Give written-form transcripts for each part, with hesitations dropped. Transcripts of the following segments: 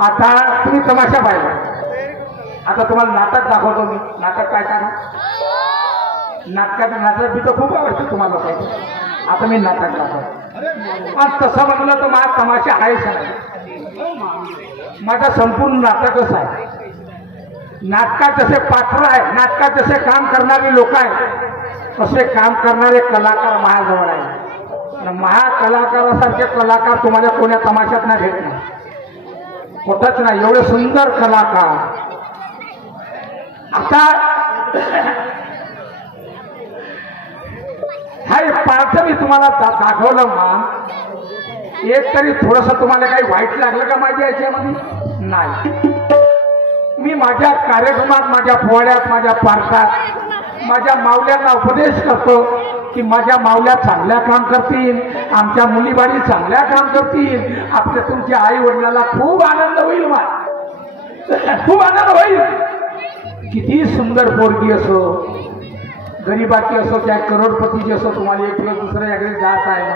आता तुम्ही तमाशा पाहिला, आता तुम्हाला नाटक दाखवतो मी. नाटक काय काय नाटक बी तर खूप आवडतं तुम्हाला पाहिजे. आता मी नाटक दाखवतो. आणि तसं म्हणलं तर माझा तमाशा आहेच नाही. माझा संपूर्ण नाटकच आहे. नाटकात जसे पात्र आहे, नाटकात जसे काम करणारे लोक आहेत, तसे काम करणारे कलाकार माझ्याजवळ आहे. महाकलाकारासारखे कलाकार तुम्हाला कोण्या तमाशात नाही भेटणार, कुठंच नाही. एवढे सुंदर कलाकार. आता हाय पार्थ मी तुम्हाला दाखवलं मा, एक तरी थोडस तुम्हाला काही वाईट लागलं का माझ्या याच्यामध्ये? नाही. मी माझ्या कार्यक्रमात, माझ्या पोवाड्यात, माझ्या पार्थात माझ्या माऊल्यांना उपदेश करतो की माझ्या माऊल्या चांगल्या काम करतील, आमच्या मुलीबाळी चांगल्या काम करतील, आपल्या तुमच्या आई वडिलाला खूप आनंद होईल. खूप आनंद होईल. किती सुंदर पोरगी असो, गरीबाची असो, त्या करोडपतीची असो, तुम्हाला एक दिवस दुसऱ्या घरी जायचं आहे,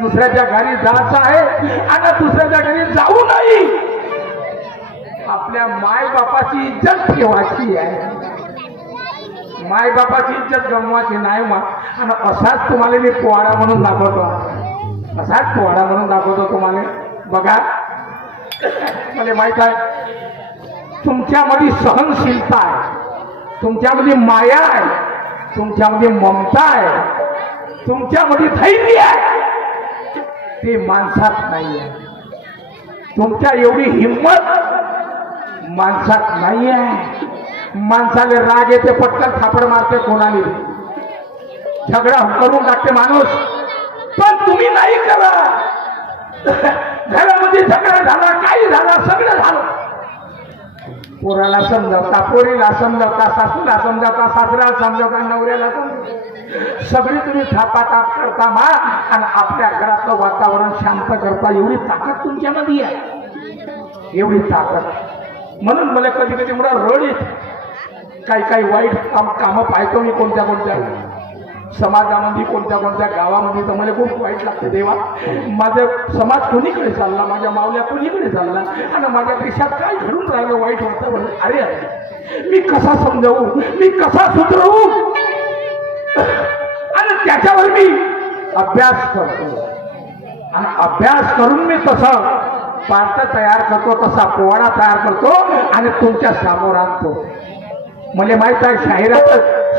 दुसऱ्याच्या घरी जायचं आहे आणि दुसऱ्याच्या घरी जाऊ नाही. आपल्या मायबापाची इज्जत ठेवायची आहे, मायबापाची इज्जत गमवायची नाही. आणि असाच तुम्हाला मी पोवाडा म्हणून दाखवतो, असाच पोवाडा म्हणून दाखवतो तुम्हाला. बघा, मला माहित आहे तुमच्यामध्ये सहनशीलता आहे, तुमच्यामध्ये माया आहे, तुमच्यामध्ये ममता आहे, तुमच्यामध्ये धैर्य आहे. ते माणसात नाही आहे. तुमच्या एवढी हिंमत माणसात नाही आहे. माणसाला राग येते, पटकन थापड मारते, कोणाने झगडा करून टाकते माणूस. पण तुम्ही नाही करा. घरामध्ये झगडा झाला, काही झाला, सगळं झालं, पोराला समजावता, पोरीला समजावता, सासूला समजावता, सासऱ्याला समजावता, नवऱ्याला समजावता, सगळी तुम्ही थापाताप करता मा. आणि आपल्या घरातलं वातावरण शांत करता. एवढी ताकद तुमच्यामध्ये आहे, एवढी ताकद. म्हणून मला कधी कधी मला रड येते. काही वाईट कामं पाहतो मी कोणत्या कोणत्या समाजामध्ये, कोणत्या कोणत्या गावामध्ये, तर मला खूप वाईट लागतं. देवा, माझा समाज कोणीकडे चालला, माझ्या मावल्या कोणीकडे चालला, आणि माझ्या देशात काय घडून राहिलं वाईट वातावरण. अरे मी कसा समजावू, मी कसा सुधरवू? आणि त्याच्यावर मी अभ्यास करतो, आणि अभ्यास करून मी तसं पार्थ तयार करतो, तसा पोवाडा तयार करतो आणि तुमच्या समोर आणतो. मला माहित आहे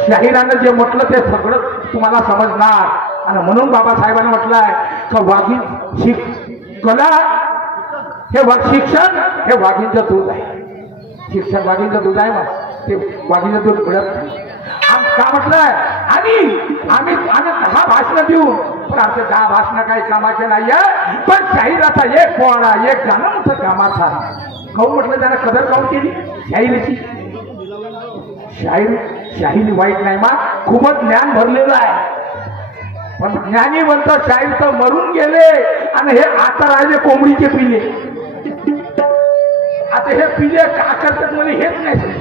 शाहिरानं जे म्हटलं ते सगळं तुम्हाला समजणार. आणि म्हणून बाबासाहेबांनी म्हटलंय का कला हे शिक्षण हे वाघींचं दूध आहे. शिक्षण वाघींचं दूध आहे, मग ते वाघींचं दूध मिळत नाही. का म्हटलंय? आम्ही 10 भाषणं देऊ, पण आमचे 10 भाषणं काही कामाचे नाही आहे. पण शाहिराचा एक पोवाडा, एक गाणं मोठं कामाचा. काहून म्हटलं? त्यानं कदर काहून केली शाहिरीची? शाहिरी वाईट नाही मा, खूपच ज्ञान भरलेलं आहे. पण ज्ञानी म्हणतो शाहीर तर मरून गेले, आणि हे आता राहिले कोंबडीचे पिले. आता हे पिले का करतात मला हेच नाही.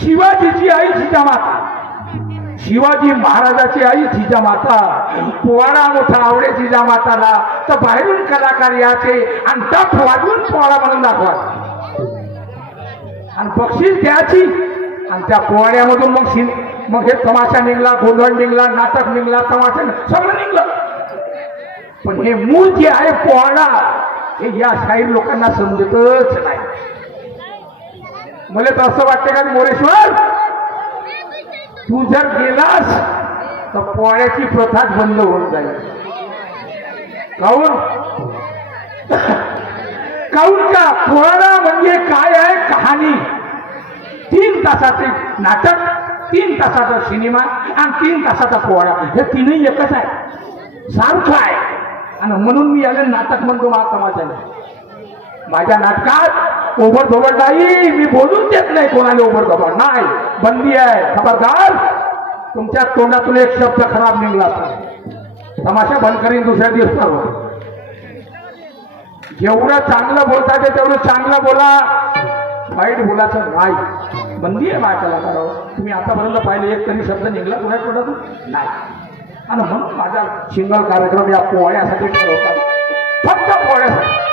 शिवाजीची आई जिजामाता, शिवाजी महाराजाची आई जिजामाता, पोवाडा मोठा आवडे जिजामाताला, तर बाहेरून कलाकार याचे आणि टप वाजवून पोवाडा म्हणून दाखवा आणि बक्षीस द्यायची. आणि त्या पोवाड्यामधून मग हे तमाशा निघला, गोंधळ निघला, नाटक निघला, तमाशा सगळं निघलं. पण हे मूळ जे आहे पोवाडा, हे या शाहीर लोकांना समजतच नाही. मला तर असं वाटतं का मोरेश्वर, तू जर गेलास तर पोवाड्याची प्रथाच बंद होऊन जाईल. काहून का? पोवाडा म्हणजे काय आहे? कहाणी. 3 तासाचे नाटक, 3 तासाचा सिनेमा आणि 3 तासाचा पोवाडा, हे तीनही एकच आहे, सारखं आहे. आणि म्हणून मी याला नाटक म्हणतो. माझ्या नाटकात ओबडधोबड नाही, मी बोलून देत नाही कोणाला ओबडधोबड नाही, बंदी आहे. खबरदार, तुमच्या तोंडातून एक शब्द खराब निघला तर तमाशा बंद करीन दुसऱ्या दिवसावर. जेवढं चांगलं बोलता ते तेवढं चांगलं बोला, वाईट बोलायचं नाही. बंदी आहे माझ्या कलाकारावर. तुम्ही आतापर्यंत पाहिले एक तरी शब्द निघला कोणा तोंडातून नाही. आणि म्हणून माझा सिंगल कार्यक्रम या पोवाड्यासाठी ठेवतात, फक्त पोवाड्यासाठी.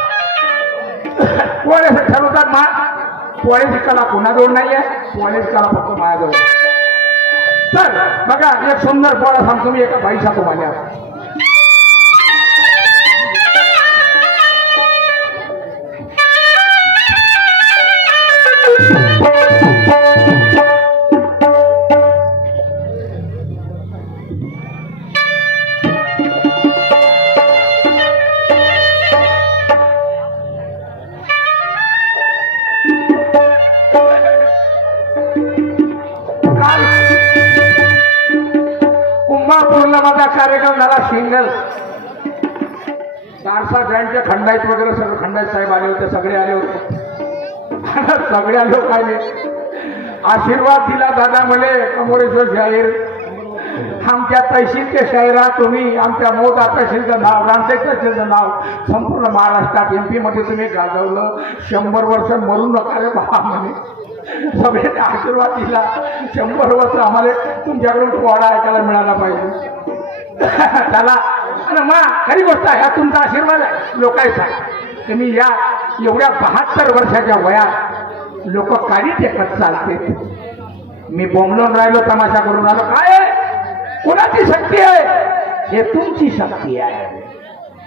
पोळ्याचं ठरवतात मा पोळ्याची कला कोणाजवळ नाहीये, पोळ्याची कला फक्त माझ्याजवळ. तर बघा एक सुंदर पोळा सांगतो मी एका बाईचा तुम्हाला. कुंभापूरला माझा कार्यक्रम झाला सिंगल. चारसा जॉईंटचे खंडायत वगैरे सगळं खंडायत साहेब आले होते, सगळे आले होते. सगळे आले काय नाही आशीर्वाद दिला दादा म्हणे कमोरेश्वर शाहीर आमच्या तहसीलचे शाहिरा तुम्ही आमच्या मोदा तहसीलचं नाव रामटेक तहसीलचं नाव संपूर्ण महाराष्ट्रात MP मध्ये तुम्ही गाजवलं. 100 वर्ष मरून नका रे बा म्हणे. सगळे आशीर्वाद दिला. 100 वर्ष आम्हाला तुमच्याकडून पोळा ऐकायला मिळाला पाहिजे. त्याला आणि मग खरी गोष्ट आहे, हा तुमचा आशीर्वाद आहे. लोकांचा तुम्ही या एवढ्या 72 वर्षाच्या वयात लोक काळी टेकत चालते. मी बोंबलून राहिलो, तमाशा करून राहिलो. काय कोणाची शक्ती आहे? हे तुमची शक्ती आहे,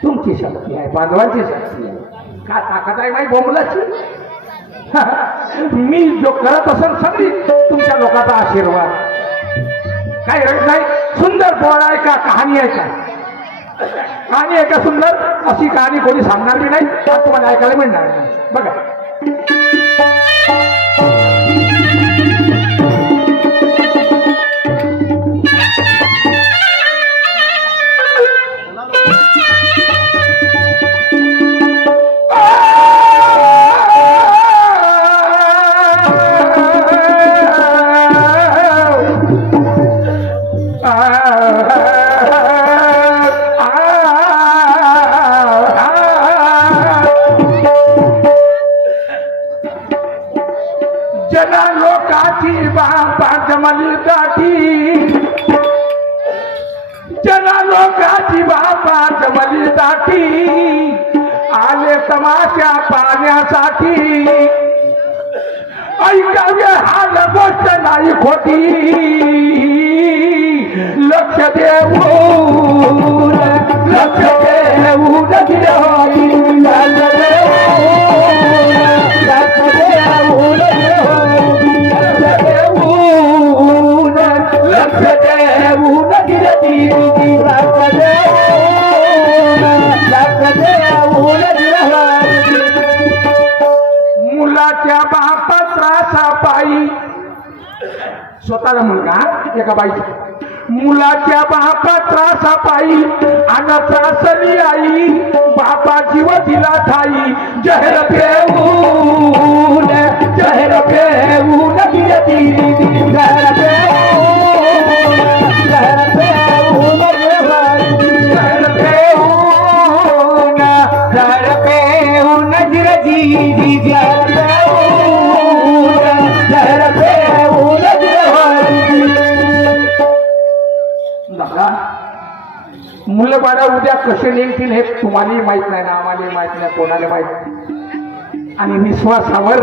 तुमची शक्ती आहे, बांधवांची शक्ती आहे. का ताकद आहे माही बोंबलाची? मी जो करत असेल सगळी तुमच्या लोकांचा आशीर्वाद. काय रट नाही. सुंदर पोळा आहे का, कहाणी आहे का? कहाणी आहे का सुंदर? अशी कहाणी कोणी सांगणार बी नाही, तुम्हाला ऐकायला मिळणार नाही. बघा जना लोकाची बापा जमली दाटी, जना लोकाची बापा जमली दाटी, आले तमाशा पाहण्यासाठी. ऐकावे हाल गोष्ट नाही खोटी, लक्ष देऊन लक्ष देऊन मुलाच्या बापा त्रासा पायी, स्वतःला मुलगा एका बाईचा, मुलाच्या बापा त्रासा पायी अन त्रासली आई, बापा जीव दिला ठाई. जहर पेऊन जहर पेऊन गिरती, जहर पेऊन जहर पेऊन जहर पेऊन जहर पेऊन गिरती, जहर पेऊन जहर पेऊन दादा. मुलं बाळा उद्या कसे निघतील हे तुम्हालाही माहित नाही ना, आम्हालाही माहित नाही, कोणाला माहित नाही. आणि विश्वासावर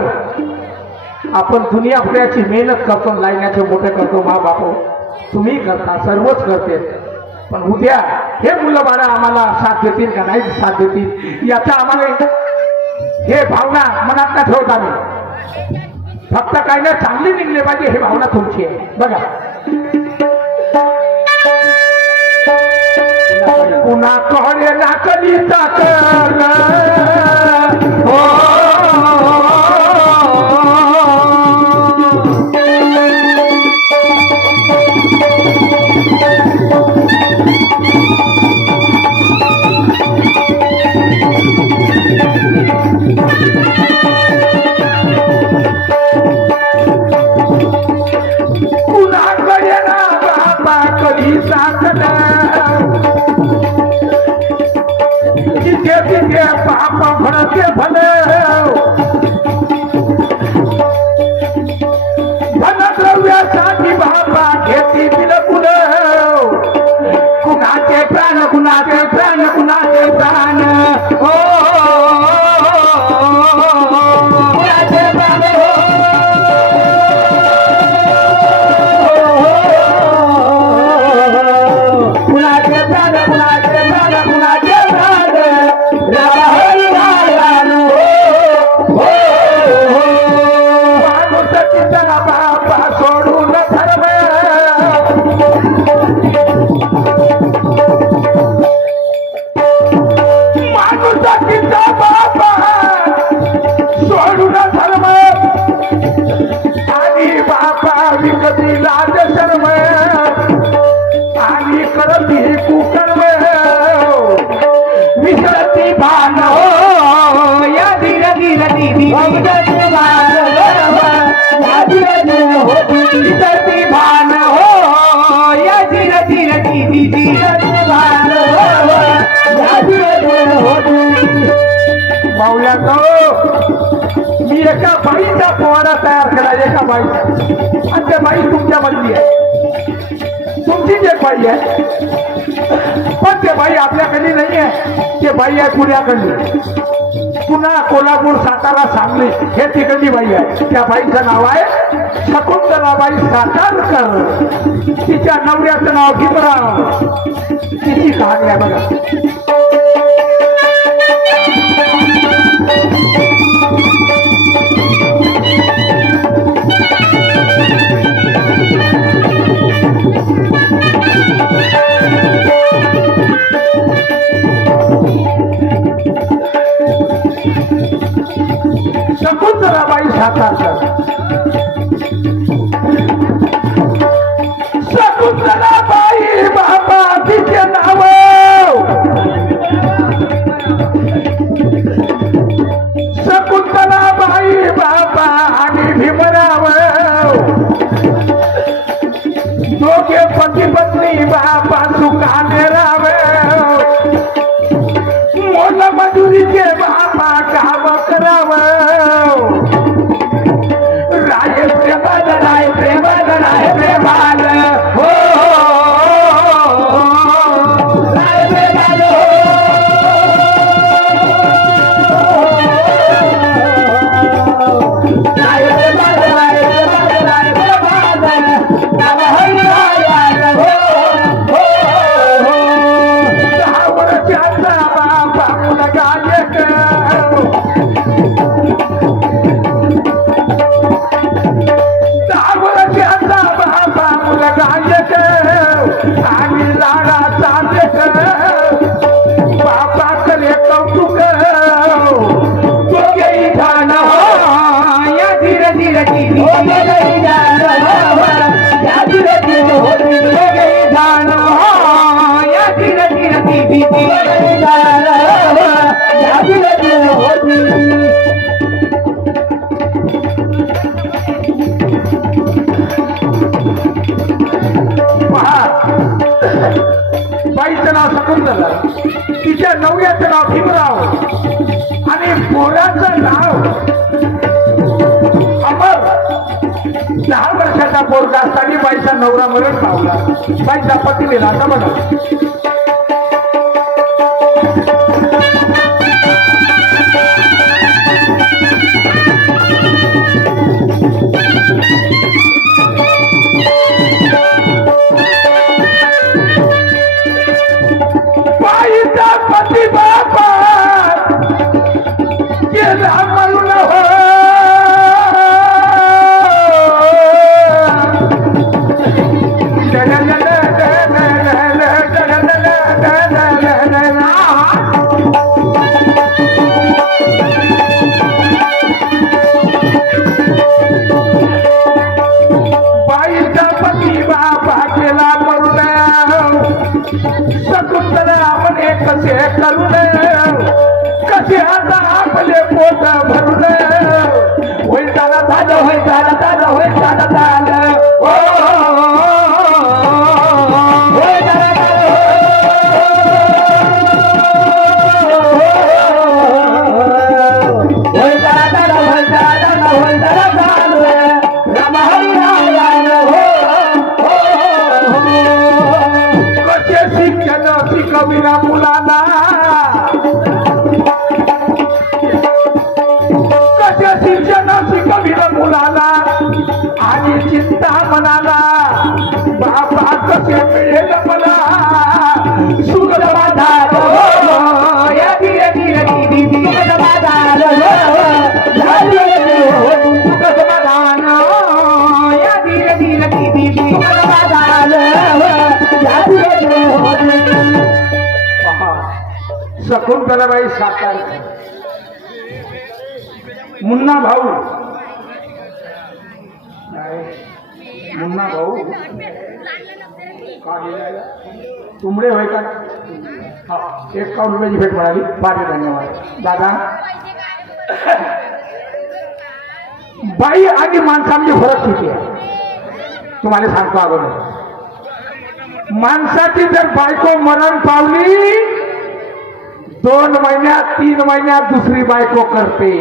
आपण दुनियाभराची मेहनत करतो, लायण्याचे मोठे करतो. मा बापू तुम्ही करता, सर्वच करते. पण उद्या हे मुलं बाळा आम्हाला साथ देतील का नाही साथ देतील याचा आम्हाला हे भावना मनात नाही ठेवत आम्ही. फक्त काही नाही चांगली निघले पाहिजे हे भावना तुमची आहे. बघा पुन्हा कोणे नाकली ताकद हो पुन्हा कोणे ना बाबा कधी ताकद तिथे पाप भरते भले धनद्रव्यासाठी बाबा घेती बिलकुल कुणाचे प्राण कुणाचे प्राण कुणाचे प्राण हो विसरती भान हो या धीर धीर दीदी विसरती भान हो या धीर धीर दीदी माऊल्या मी एका बाईचा पोवाडा तयार केला एका बाईचा आणि त्या बाई तुमच्या मधली आहे तुमचीच एक बाई आहे पण ते बाई आपल्याकडे नाही आहे ते बाई आहे पुण्याकडली पुन्हा कोल्हापूर सातारा सांगली हे तिकडली बाई आहे त्या बाईचं नाव आहे शकुंतलाबाई सातारकर तिच्या नवऱ्याचं नाव भीमराव तिची कहाणी आहे बघा शकुंतलाबाई सातारकर शकुंतलाबाई बाबा तिचे नाव शकुंतलाबाई बाबा आणि भीमराव दोघे पती पत्नी बाबा सुखाने राव मोल मजुरीचे बाबा काम करावं राय प्रेमाल हो राय प्रेमाल आणि लाडा चांदेक बाबा करे कौतुक दोघेही झाण या धीर धीर दोघेही झाण या धीर धीर दोघेही झाण या धीर धीर दोघेही झाण या धीर धीर बाईचं नाव शकुंतला तिच्या नवऱ्याचं नाव भीमराव आणि पोराचं नाव अमर 10 वर्षाचा पोरगा असताना बाईचा नवरा मरण पावला बाईचा पती गेला आता बघा पति बाबा गेला मरून हो बाईचा पती बाबा गेला मरून शकुंतला म्हणे कसे करून कसे आता आपले पोट भरून होईल त्याला झालं होईल झालं झालं होईल झालं झालं शिकविना मुलांना कसे शिक्षण शिकविना मुलाला आणि चिंता मनाला बाबा कसे मिळेल मला सुख समाधान या धीरे धीरे दीदी समाधान सुख समाधान या धीरे धीरे दीदी समाधान या धीरे शकुंतलाबाई सातारकर मुन्ना भाऊ मुन्ना भाऊ का तुमडे होय का ₹51 भेट मिळाली. फार धन्यवाद दादा. बाई आणि माणसामध्ये फरक किती आहे तुम्हाला सांगतो अगोदर. माणसाची जर बायको मरण पावली 2 महिन्यात 3 महिन्यात दुसरी बायको करते.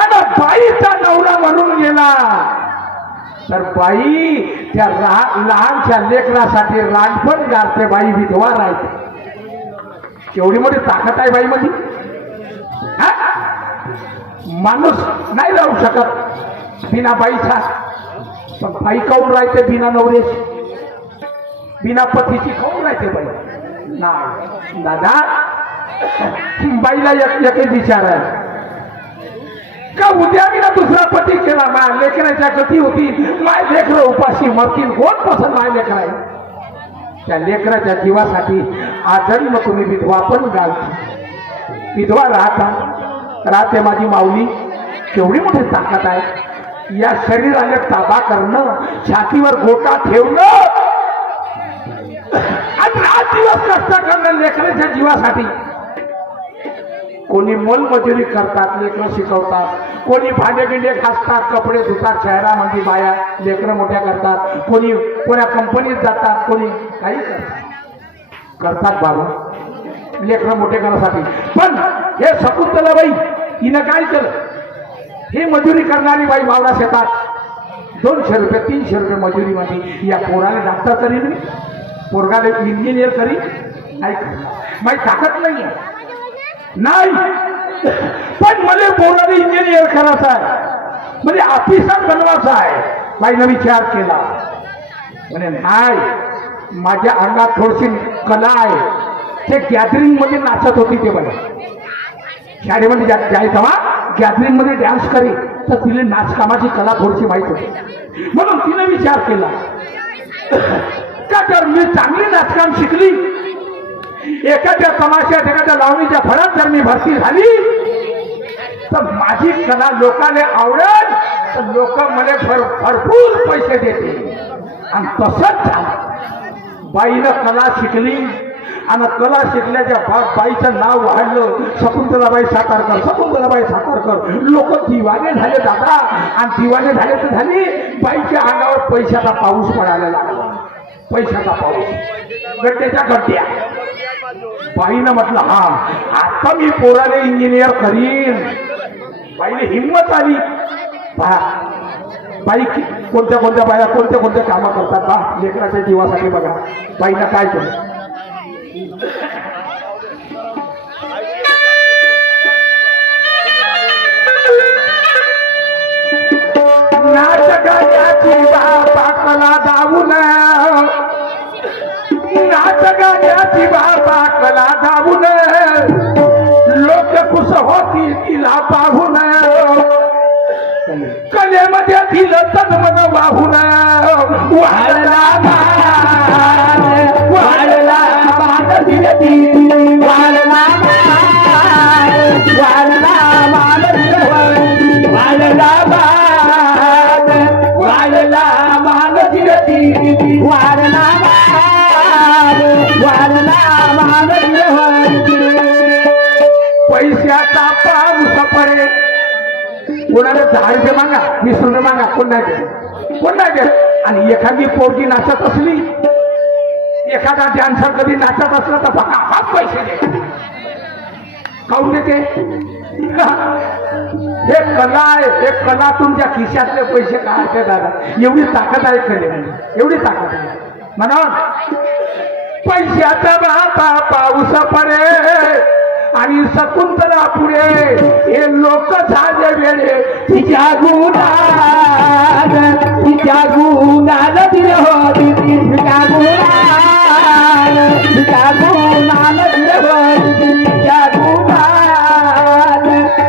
आणि बाईचा नवरा म्हणून गेला तर बाई त्या लहानशा लेकरासाठी रानपण गारते. बाई विधवा राहते. केवढी मोठी ताकद आहे बाई मध्ये. माणूस नाही राहू शकत बिना बाईचा. पण बाई काऊन राहते बिना नवऱ्याची बिना पतीची काऊन राहते बाई. नाही दादा बाईला एकच विचार आहे का उद्या मी ना दुसरा पती केला मा लेकराच्या गती होती. माय लेकर उपाशी मरतील. कोण पसंत माय लेकर आहे. त्या लेकराच्या जीवासाठी आजही मग तुम्ही विधवा पण घालता. विधवा राहते माझी माऊली. केवढी मोठी ताकद आहे. या शरीराला ताबा करणं छातीवर गोटा ठेवणं आणि रात दिवस कष्ट करणं लेकराच्या जीवासाठी. कोणी मोलमजुरी करतात लेकरं शिकवतात. कोणी भांडे गिंडे घासतात कपडे धुतात शहरामध्ये बाया लेकरं मोठ्या करतात. कोण्या कंपनीत जातात. कोणी काही करतात बाबा लेकरं मोठे करण्यासाठी. पण हे शकुंतलाबाई हिनं काय केलं. हे मजुरी करणारी बाई मावळा शेतात 200 रुपये 300 रुपये मजुरीमध्ये या पोराला डॉक्टर करीन पोरगाला इंजिनियर करीन. नाही माझी ताकद नाही आहे. नाही पण मला पोराला इंजिनियर करायचं आहे म्हणजे ऑफिसर बनवायचं आहे. बाईनं विचार केला म्हणे नाही माझ्या अंगात थोडीशी कला आहे. ते गॅदरिंग मध्ये नाचत होती ते मला शाळेमध्ये जायचं गॅदरिंग मध्ये डान्स करी तर तिला नाचकामाची कला थोडीशी माहित होती. म्हणून तिने विचार केला का जर मी चांगली नाचकाम शिकली एखाद्या तमाशात एखाद्या लावणीच्या फळात जर मी भरती झाली तर माझी कला लोकांना आवडेल तर लोक मला भरपूर पैसे देतील. आणि तसंच झालं. बाईनं कला शिकली आणि कला शिकल्याच्या बाईचं नाव वाढलं. शकुंतलाबाई सातारकर शकुंतलाबाई सातारकर. लोक दिवाने झाले दादा. आणि दिवाने झाले तर झाली. बाईच्या अंगावर पैशाचा पाऊस पडायला लागला. पैशाचा पाऊस गड्ड्याच्या गड्ड्या. बाईनं म्हटलं हा आता मी पोराला इंजिनियर करीन. बाईने हिंमत आली. बाई कोणत्या बाया कोणत्या कामं करतात बा लेकराच्या जीवासाठी. बघा बाईनं काय केलं. नाच गाण्याची बापा कला दावून नाच गाण्याची बाबा कला दावून लोक खुश होती तिला पाहून. कलेमध्ये दिलं तन मन वाहून वाढला वाढला मान दिलं ती वाढला वाढला मान दिलं वाढला वाढला मान दिलं ती वाढला पैशाचा पाऊस पडे. कोणाला 10 रुपये मागा 20 रुपये मागा कोण नाही देत. आणि एखादी पोरगी नाचत असली एखादा डान्सर कधी नाचत असला तर बघा हा पैसे दे काऊन देते. हे कला आहे. हे कला तुमच्या खिशातले पैसे काढायचे दादा. एवढी ताकद आहे कलेमध्ये. एवढी ताकद आहे म्हणून पैशाचा बाबा पाऊस पडे आणि शकुंतला पुढे हे लोक झाले वेळे तिच्या गुणान दिलं होती. तिच्या गुणान दिलं होती.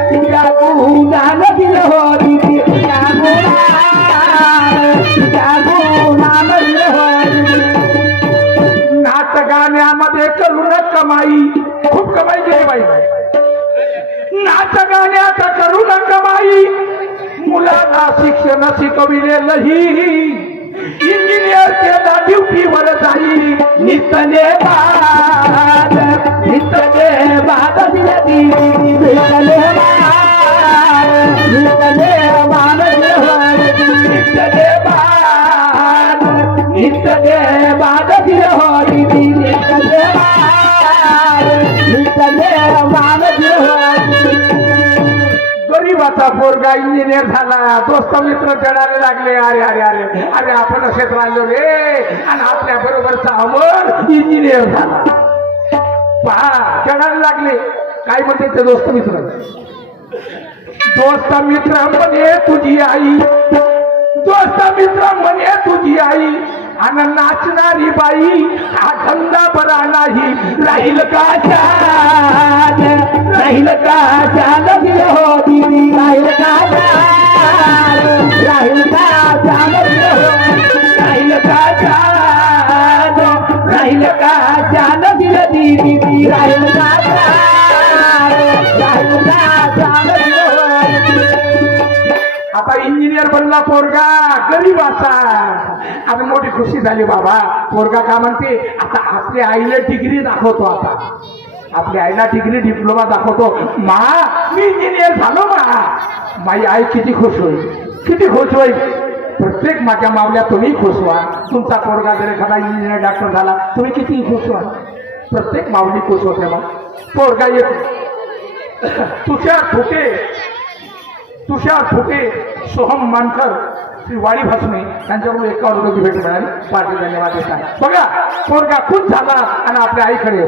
तिच्या गुणान दिलं होती. तिच्या गुणान दिलं होती. नाच गाण्यामध्ये करू न कमाई. खूप कमाई केली बाई. नाच गाण्याचा करू न कमाई. मुलाला शिक्षण शिकविलेलंही इंजिनियर केला ड्युटीवर जाई नितने बाद दिल्या ती नितने बाद दिल्या होती गरीबाचा पोरगा इंजिनियर झाला दोस्त मित्र चढायला लागले अरे अरे अरे अरे आपण असेच राहिलो रे आणि आपल्या बरोबरचा अमर इंजिनियर झाला पहा चढायला लागले काय म्हणते ते दोस्त मित्र म्हणे तुझी आई दोस्त मित्र म्हणे तुझी आई आणि नाचणारी बाई हा धंदा बरा नाही राहील का छान राहील का छान दिलं हो दिली राहील का राहील का छान दिलं हो राहील का छान राहील का छान दिलं दिली राहील का राहील का छान दिलं हो आता इंजिनियर बनला पोरगा गरीबाचा आता मोठी खुशी झाली बाबा पोरगा का म्हणते आता आपल्या आईला डिग्री दाखवतो आता आपल्या आईला डिग्री डिप्लोमा दाखवतो मा मी इंजिनियर झालो माझी आई किती खुश होईल प्रत्येक माझ्या मावल्या तुम्ही खुश व्हा तुमचा पोरगा जर एखादा इंजिनियर डॉक्टर झाला तुम्ही किती खुश व्हा प्रत्येक माऊली खुश होते मग पोरगा येतो तुषार फुटे सोहम मानकर श्री वाडी भस्मे त्यांच्याकडून 51 रुपयाची भेट मिळाली पार्टी धन्यवाद देत आहे बघा पोरगा खुश झाला आणि आपल्या आईकडे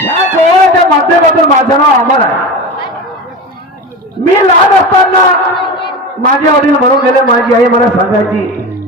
ह्या पोराच्या माध्यमातून माझं नाव अमर आहे मी लहान असताना माझे वडील म्हणून गेले माझी आई मला सांगायची